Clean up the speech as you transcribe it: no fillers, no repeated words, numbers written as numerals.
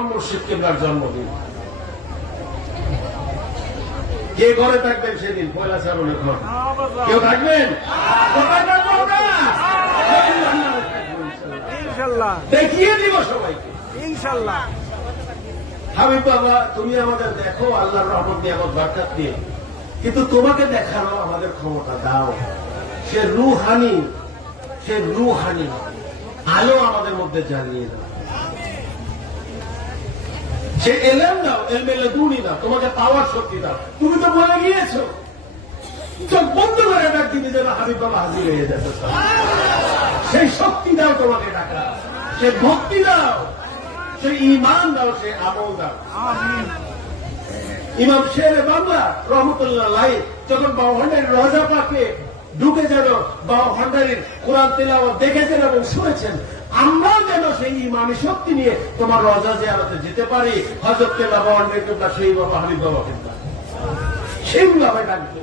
মরহুম মুর্শিদ কিবলার জন্মদিন। কে ঘরে থাকবেন সেদিন? পয়লা শ্রাবণের ঘর কেউ থাকবেন? দেখিয়ে দিব সবাইকে ইনশাল্লাহ। হাবিব বাবা, তুমি আমাদের দেখো আল্লাহর রহমত নিয়ামত বরকত দিয়ে, কিন্তু তোমাকে দেখানো আমাদের ক্ষমতা দাও। সে রুহানি আলো আমাদের মধ্যে জ্বালিয়ে দাও। সে এলেম দাও, এলমেলে দুনি দাও, তোমাকে পাওয়ার শক্তি দাও। তুমি তো বলে গিয়েছো চোখ বন্ধ করে ডাক দিতে যেন হাবিব বাবা হাজির হয়ে যেতে। সেই শক্তি দাও তোমাকে ডাকা, সে ভক্তি দাও, সে ঈমান দাও, সে আমল দাও। ইমাম শেরে বাংলা রহমতুল্লাহ আলাইহি যখন বাউহান্ডারির রওজা পাকে ঢুকে যেন বাউহান্ডারির কোরআন তিলাওয়াত দেখেছেন এবং শুনেছেন, আমরাও যেন সেই ইমানি শক্তি নিয়ে তোমার রওজা জিয়ারতে যেতে পারি। হযরত কেবলা বাউহান্ডারি কেবলা সেই বাবা হাবিব বাবা কেবলা সেই ভাবে ডাকবে।